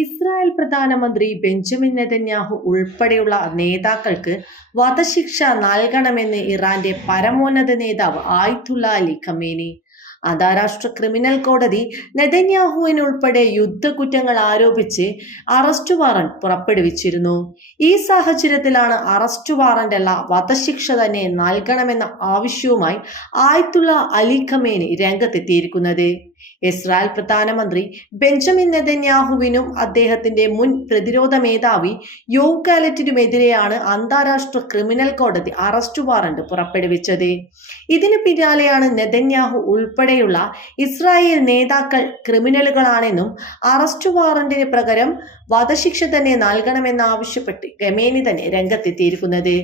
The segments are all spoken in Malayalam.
ഇസ്രായേൽ പ്രധാനമന്ത്രി ബെഞ്ചമിൻ നെതന്യാഹു ഉൾപ്പെടെയുള്ള നേതാക്കൾക്ക് വധശിക്ഷ നൽകണമെന്ന് ഇറാന്റെ പരമോന്നത നേതാവ് ആയിത്തുള്ള അലി ഖമേനി. അന്താരാഷ്ട്ര ക്രിമിനൽ കോടതി നെതന്യാഹുവിനുൾപ്പെടെ യുദ്ധക്കുറ്റങ്ങൾ ആരോപിച്ച് അറസ്റ്റ് വാറന്റ് പുറപ്പെടുവിച്ചിരുന്നു. ഈ സാഹചര്യത്തിലാണ് അറസ്റ്റ് വാറന്റ് അല്ല വധശിക്ഷ തന്നെ നൽകണമെന്ന ആവശ്യവുമായി ആയിട്ടുള്ള അലി ഖമേനി രംഗത്തെത്തിയിരിക്കുന്നത്. ഇസ്രായേൽ പ്രധാനമന്ത്രി ബെഞ്ചമിൻ നെതന്യാഹുവിനും അദ്ദേഹത്തിന്റെ മുൻ പ്രതിരോധ മേധാവി യോവ് കാലറ്റിനുമെതിരെയാണ് അന്താരാഷ്ട്ര ക്രിമിനൽ കോടതി അറസ്റ്റ് വാറന്റ് പുറപ്പെടുവിച്ചത്. ഇതിനു പിന്നാലെയാണ് നെതന്യാഹു ഉൾപ്പെടെയുള്ള ഇസ്രായേൽ നേതാക്കൾ ക്രിമിനലുകളാണെന്നും അറസ്റ്റ് വാറന്റിന് പ്രകാരം വധശിക്ഷ തന്നെ നൽകണമെന്നാവശ്യപ്പെട്ട് ഗമേനി തന്നെ രംഗത്തെത്തിയിരിക്കുന്നത്.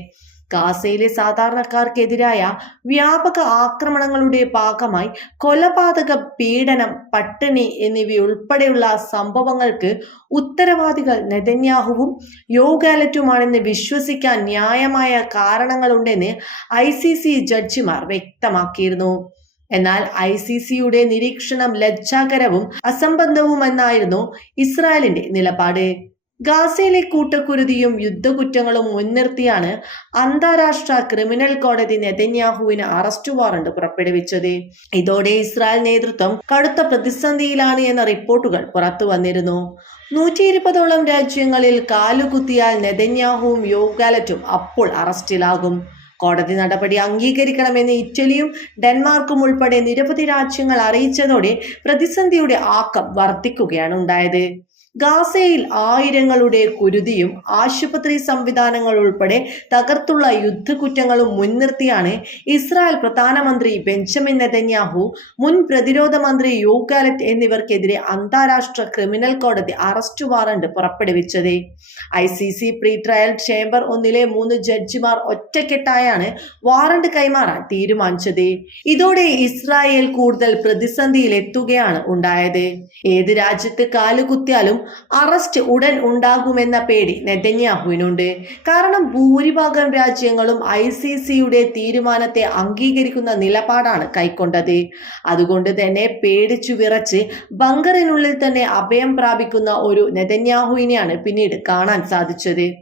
ഗാസയിലെ സാധാരണക്കാർക്കെതിരായ വ്യാപക ആക്രമണങ്ങളുടെ ഭാഗമായി കൊലപാതക പീഡനം പട്ടിണി എന്നിവയുൾപ്പെടെയുള്ള സംഭവങ്ങൾക്ക് ഉത്തരവാദികൾ നെതന്യാഹുവും യോഗാലറ്റുമാണെന്ന് വിശ്വസിക്കാൻ ന്യായമായ കാരണങ്ങളുണ്ടെന്ന് ഐ സി സി ജഡ്ജിമാർ വ്യക്തമാക്കിയിരുന്നു. എന്നാൽ ഐ സി സിയുടെ നിരീക്ഷണം ലജ്ജാകരവും അസംബന്ധവുമെന്നായിരുന്നു ഇസ്രായേലിന്റെ നിലപാട്. ഗാസയിലെ കൂട്ടക്കുരുതിയും യുദ്ധകുറ്റങ്ങളും മുൻനിർത്തിയാണ് അന്താരാഷ്ട്ര ക്രിമിനൽ കോടതി നെതന്യാഹുവിന് അറസ്റ്റ് വാറണ്ട് പുറപ്പെടുവിച്ചത്. ഇതോടെ ഇസ്രായേൽ നേതൃത്വം കടുത്ത പ്രതിസന്ധിയിലാണ് എന്ന റിപ്പോർട്ടുകൾ പുറത്തു വന്നിരുന്നു. നൂറ്റി ഇരുപതോളം രാജ്യങ്ങളിൽ കാലുകുത്തിയാൽ നെതന്യാഹുവും യോഗാലറ്റും അപ്പോൾ അറസ്റ്റിലാകും കോടതി നടപടി അംഗീകരിക്കണമെന്ന് ഇറ്റലിയും ഡെൻമാർക്കും ഉൾപ്പെടെ നിരവധി രാജ്യങ്ങൾ അറിയിച്ചതോടെ പ്രതിസന്ധിയുടെ ആക്കം വർദ്ധിക്കുകയാണ് ഉണ്ടായത്. ഗാസയിൽ ആയിരങ്ങളുടെ കുരുതിയും ആശുപത്രി സംവിധാനങ്ങൾ ഉൾപ്പെടെ തകർത്തുള്ള യുദ്ധക്കുറ്റങ്ങളും മുൻനിർത്തിയാണ് ഇസ്രായേൽ പ്രധാനമന്ത്രി ബെഞ്ചമിൻ നെതന്യാഹു മുൻ പ്രതിരോധ മന്ത്രി യോഗാലറ്റ് എന്നിവർക്കെതിരെ അന്താരാഷ്ട്ര ക്രിമിനൽ കോടതി അറസ്റ്റ് വാറണ്ട് പുറപ്പെടുവിച്ചത്. I C C pre trial chamber ഒന്നിലെ മൂന്ന് ജഡ്ജിമാർ ഒറ്റക്കെട്ടായാണ് വാറണ്ട് കൈമാറാൻ തീരുമാനിച്ചത്. ഇതോടെ ഇസ്രായേൽ കൂടുതൽ പ്രതിസന്ധിയിൽ എത്തുകയാണ് ഉണ്ടായത്. ഏത് രാജ്യത്ത് കാലുകുത്തിയാലും അറസ്റ്റ് ഉടൻ ഉണ്ടാകുമെന്ന പേടി നെതന്യാഹുവിനുണ്ട്. കാരണം ഭൂരിഭാഗം രാജ്യങ്ങളും ഐ സി സിയുടെ തീരുമാനത്തെ അംഗീകരിക്കുന്ന നിലപാടാണ് കൈക്കൊണ്ടത്. അതുകൊണ്ട് തന്നെ പേടിച്ചു വിറച്ച് ബങ്കറിനുള്ളിൽ തന്നെ അഭയം പ്രാപിക്കുന്ന ഒരു നെതന്യാഹുവിനെയാണ് പിന്നീട് കാണാൻ സാധിച്ചത്.